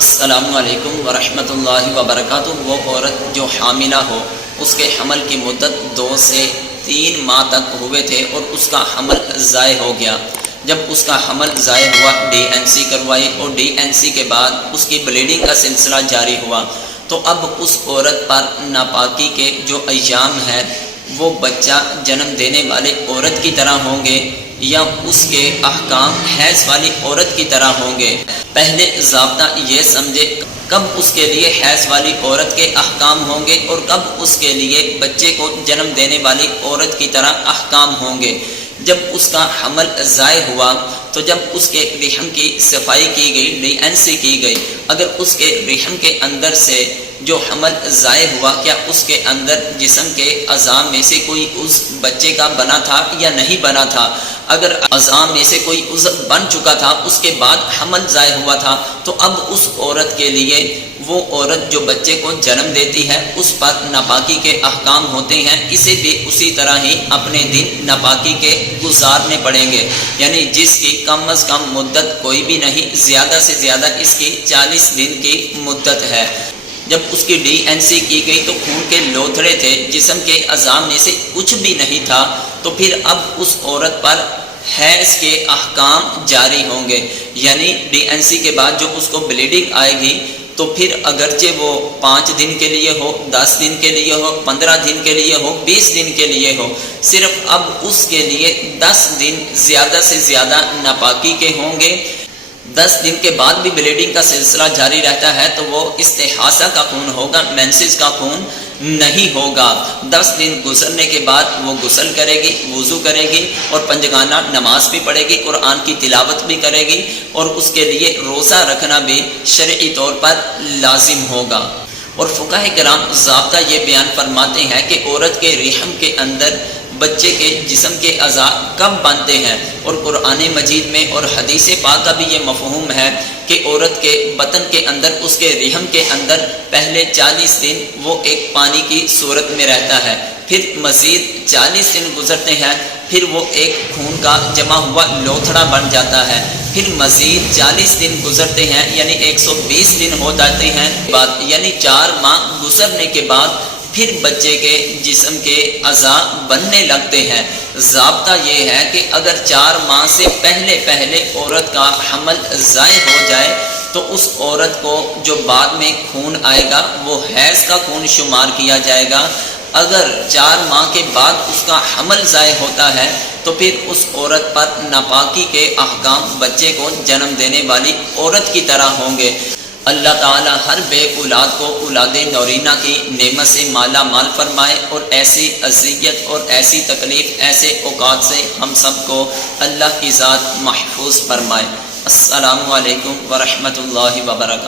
السلام علیکم ورحمۃ اللہ وبرکاتہ۔ وہ عورت جو حاملہ ہو، اس کے حمل کی مدت 2 سے 3 ماہ تک ہوئے تھے اور اس کا حمل ضائع ہو گیا۔ جب اس کا حمل ضائع ہوا، ڈی این سی کروائی اور ڈی این سی کے بعد اس کی بلیڈنگ کا سلسلہ جاری ہوا، تو اب اس عورت پر ناپاکی کے جو ایام ہیں وہ بچہ جنم دینے والے عورت کی طرح ہوں گے یا اس کے احکام حیض والی عورت کی طرح ہوں گے؟ پہلے ضابطہ یہ سمجھے کب اس کے لیے حیض والی عورت کے احکام ہوں گے اور کب اس کے لیے بچے کو جنم دینے والی عورت کی طرح احکام ہوں گے۔ جب اس کا حمل ضائع ہوا تو جب اس کے رحم کی صفائی کی گئی، ڈی این سی کی گئی، اگر اس کے رحم کے اندر سے جو حمل ضائع ہوا، کیا اس کے اندر جسم کے اعضاء میں سے کوئی عضو بچے کا بنا تھا یا نہیں بنا تھا؟ اگر اعضاء میں سے کوئی عضو بن چکا تھا، اس کے بعد حمل ضائع ہوا تھا، تو اب اس عورت کے لیے، وہ عورت جو بچے کو جنم دیتی ہے، اس پر ناپاکی کے احکام ہوتے ہیں۔ اسے بھی اسی طرح ہی اپنے دن ناپاکی کے گزارنے پڑیں گے، یعنی جس کی کم از کم مدت کوئی بھی نہیں، زیادہ سے زیادہ اس کی 40 دن کی مدت ہے۔ جب اس کی ڈی این سی کی گئی تو خون کے لوتھڑے تھے، جسم کے اعضاء میں سے کچھ بھی نہیں تھا، تو پھر اب اس عورت پر حیض کے احکام جاری ہوں گے، یعنی ڈی این سی کے بعد جو اس کو بلیڈنگ آئے گی تو پھر اگرچہ وہ 5 دن کے لیے ہو، 10 دن کے لیے ہو، 15 دن کے لیے ہو، 20 دن کے لیے ہو، صرف اب اس کے لیے 10 دن زیادہ سے زیادہ ناپاکی کے ہوں گے۔ 10 دن کے بعد بھی بلیڈنگ کا سلسلہ جاری رہتا ہے تو وہ استحاضہ کا خون ہوگا، مینسز کا خون نہیں ہوگا۔ 10 دن گزرنے کے بعد وہ غسل کرے گی، وضو کرے گی اور پنجگانہ نماز بھی پڑھے گی، قرآن کی تلاوت بھی کرے گی، اور اس کے لیے روزہ رکھنا بھی شرعی طور پر لازم ہوگا۔ اور فقہ کرام ضابطہ یہ بیان فرماتے ہیں کہ عورت کے رحم کے اندر بچے کے جسم کے اعضاء کب بنتے ہیں، اور قرآن مجید میں اور حدیث پاک کا بھی یہ مفہوم ہے کہ عورت کے بطن کے اندر، اس کے رحم کے اندر پہلے 40 دن وہ ایک پانی کی صورت میں رہتا ہے، پھر مزید 40 دن گزرتے ہیں، پھر وہ ایک خون کا جمع ہوا لوتھڑا بن جاتا ہے، پھر مزید 40 دن گزرتے ہیں، یعنی 120 دن ہو جاتے ہیں، یعنی 4 ماہ گزرنے کے بعد پھر بچے کے جسم کے اعضاء بننے لگتے ہیں۔ ضابطہ یہ ہے کہ اگر 4 ماہ سے پہلے عورت کا حمل ضائع ہو جائے تو اس عورت کو جو بعد میں خون آئے گا وہ حیض کا خون شمار کیا جائے گا۔ اگر 4 ماہ کے بعد اس کا حمل ضائع ہوتا ہے تو پھر اس عورت پر ناپاکی کے احکام بچے کو جنم دینے والی عورت کی طرح ہوں گے۔ اللہ تعالی ہر بے اولاد کو اولاد نورینہ کی نعمت سے مالا مال فرمائے، اور ایسی اذیت اور ایسی تکلیف، ایسے اوقات سے ہم سب کو اللہ کی ذات محفوظ فرمائے۔ السلام علیکم ورحمۃ اللہ وبرکاتہ۔